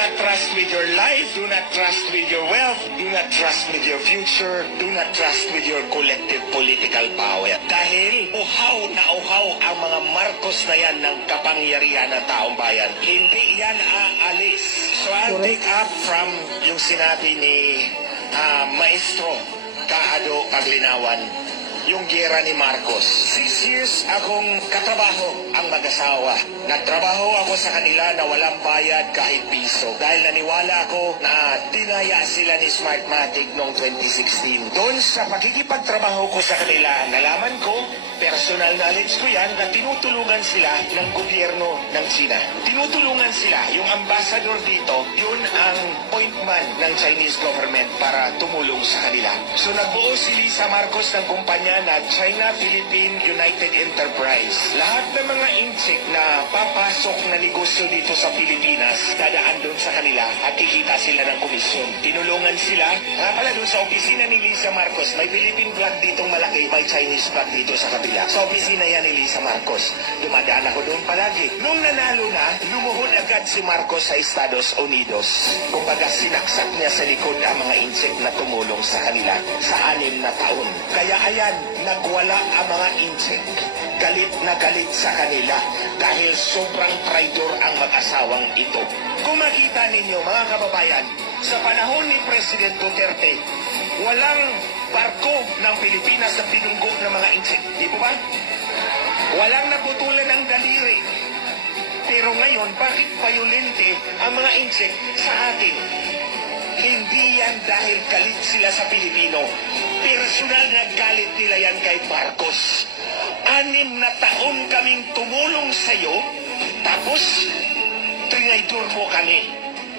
not trust with your life. Do not trust with your wealth. Do not trust with your future. Do not trust with your collective political power. Dahil uhaw na uhaw ang mga Marcos na yan ng kapangyarihan ng taong bayan. Hindi yan aalis. So I'll take up from yung sinabi ni Maestro Kaado Paglinawan, yung giyera ni Marcos. 6 years akong katrabaho ang mag-asawa. Nagtrabaho ako sa kanila na walang bayad kahit piso. Dahil naniwala ako na dinaya sila ni Smartmatic noong 2016. Doon sa pakikipagtrabaho ko sa kanila, nalaman ko, personal knowledge ko yan, na tinutulungan sila ng gobyerno ng China. Tinutulungan sila. Yung ambassador dito, yun ang point man ng Chinese government para tumulong sa kanila. So nagbuo si Lisa Marcos ng kumpanya na China-Philippine United Enterprise. Lahat ng mga inchik na papasok na negosyo dito sa Pilipinas, dadaan doon sa kanila at kikita sila ng komisyon. Tinulungan sila. Nga pala doon sa opisina ni Lisa Marcos, may Philippine flag ditong malaki, may Chinese flag dito sa kabila. Sa opisina yan ni Lisa Marcos. Dumadaan ako doon palagi. Nung nanalo na, lumuhod agad si Marcos sa Estados Unidos. Kumbaga sinaksak niya sa likod ang mga inchik na tumulong sa kanila sa 6 na taon. Kaya ayan, nagwala ang mga inchik. Galit na galit sa kanila dahil sobrang traidor ang mag-asawang ito. Kung makita ninyo mga kababayan, sa panahon ni President Duterte, walang barko ng Pilipinas na pinunggo ng mga inchik. Di ba? Walang naputulan ng daliri. Pero ngayon, bakit violente ang mga inchik sa atin? Hindi yan dahil galit sila sa Pilipino. Personal na galit nila yan kay Marcos. 6 na taon kaming tumulong sa'yo, tapos trinaydor mo kami.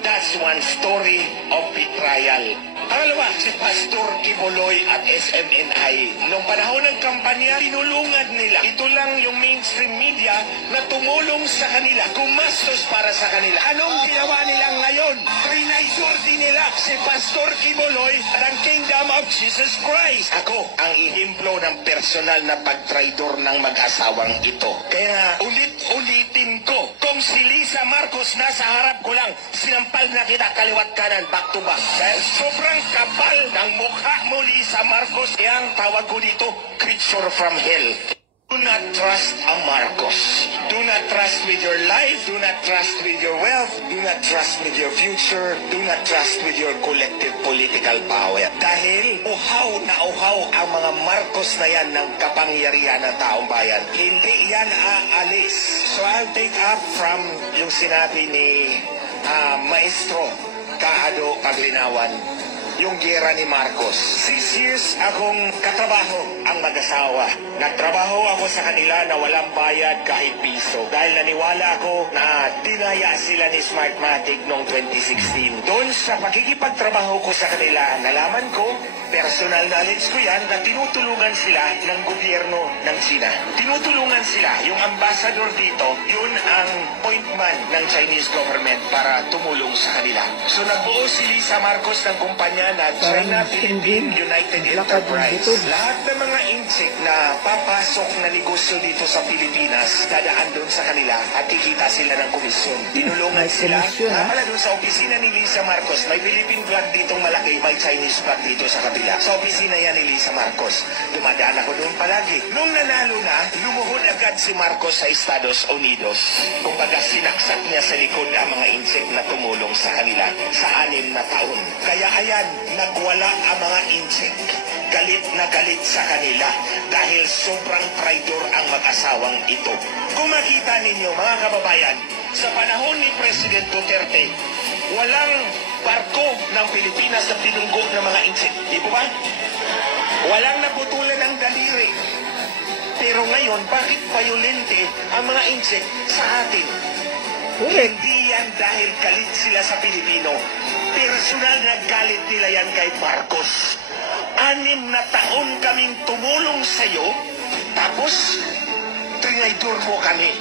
That's one story of betrayal. Pangalawa, si Pastor Kibuloy at SMNI. Noong panahon ng kampanya, tinulungan nila. Ito lang yung mainstream media na tumulong sa kanila, gumastos para sa kanila. Anong ginawa nila ngayon? Trinaydor din nila si Pastor Kibuloy at ang Kingdom of Jesus Christ. Ako ang ihimplo ng personal na pagtraidor ng mag-asawang ito. Kaya ulit-ulitin ko, kung si Lisa Marcos nasa harap ko lang, sinampal na kita kaliwat kanan, back to back. Dahil sobrang kapal ng mukha mo, Lisa Marcos. Yang tawag ko dito, creature from hell. Do not trust ang Marcos. Do not trust with your life. Do not trust with your wealth. Do not trust with your future. Do not trust with your collective political power. Dahil uhaw na uhaw ang mga Marcos na yan ng kapangyarihan ng taong bayan. Hindi yan aalis. So I'll take up from yung sinabi ni Maestro Kaado Paglinawan, yung giyera ni Marcos. 6 years akong katrabaho ang mag-asawa. Nagtrabaho ako sa kanila na walang bayad kahit piso. Dahil naniwala ako na dinaya sila ni Smartmatic noong 2016. Doon sa pakikipagtrabaho ko sa kanila, nalaman ko, personal knowledge ko yan, na tinutulungan sila ng gobyerno ng China. Tinutulungan sila. Yung ambassador dito, yun ang point man ng Chinese government para tumulong sa kanila. So nagbuo si Lisa Marcos ng kumpanya na China-Philippine United Enterprise. Lahat ng mga inchik na papasok na negosyo dito sa Pilipinas, dadaan doon sa kanila at kikita sila ng komisyon. Tinulungan sila. Pala doon sa opisina ni Lisa Marcos, may Philippine flag ditong malaki, may Chinese flag dito sa kabila. Sa opisina yan ni Lisa Marcos. Dumadaan ako doon palagi. Nung nanalo na, lumuhod agad si Marcos sa Estados Unidos. Kumbaga sinaksak niya sa likod ang mga inchik na tumulong sa kanila sa 6 na taon. Kaya ayan, nagwala ang mga inchik. Galit na galit sa kanila dahil sobrang traidor ang mag-asawang ito. Kung makita ninyo mga kababayan, sa panahon ni President Duterte, walang barko ng Pilipinas na pinunggo ng mga inchik. Di ba? Walang naputulan ng daliri. Pero ngayon, bakit violente ang mga inchik sa atin? Hindi yan dahil galit sila sa Pilipino. Personal na galit nila yan kay Marcos. 6 na taon kaming tumulong sa'yo, tapos trinaydor mo kami.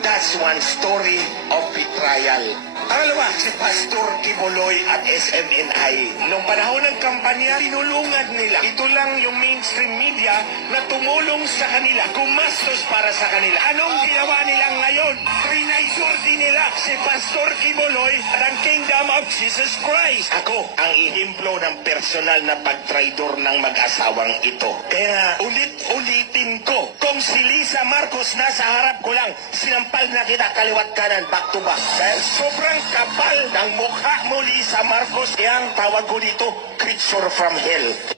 That's one story of betrayal. Pangalawa, si Pastor Kibuloy at SMNI. Nung panahon ng kampanya, tinulungan nila. Ito lang yung mainstream media na tumulong sa kanila, gumastos para sa kanila. Anong ginawa nila ngayon? Trinaisor din nila si Pastor Kibuloy at ang Kingdom of Jesus Christ. Ako ang ihimplo ng personal na pagtraidor ng mag-asawang ito. Kaya ulit-ulitin ko, kung si Lisa Marcos nasa harap ko lang, sinampal na kita kaliwat kanan, back to back. Dahil sobrang kapal ng mukha mo, Lisa Marcos, kaya ang tawag ko dito, creature from hell.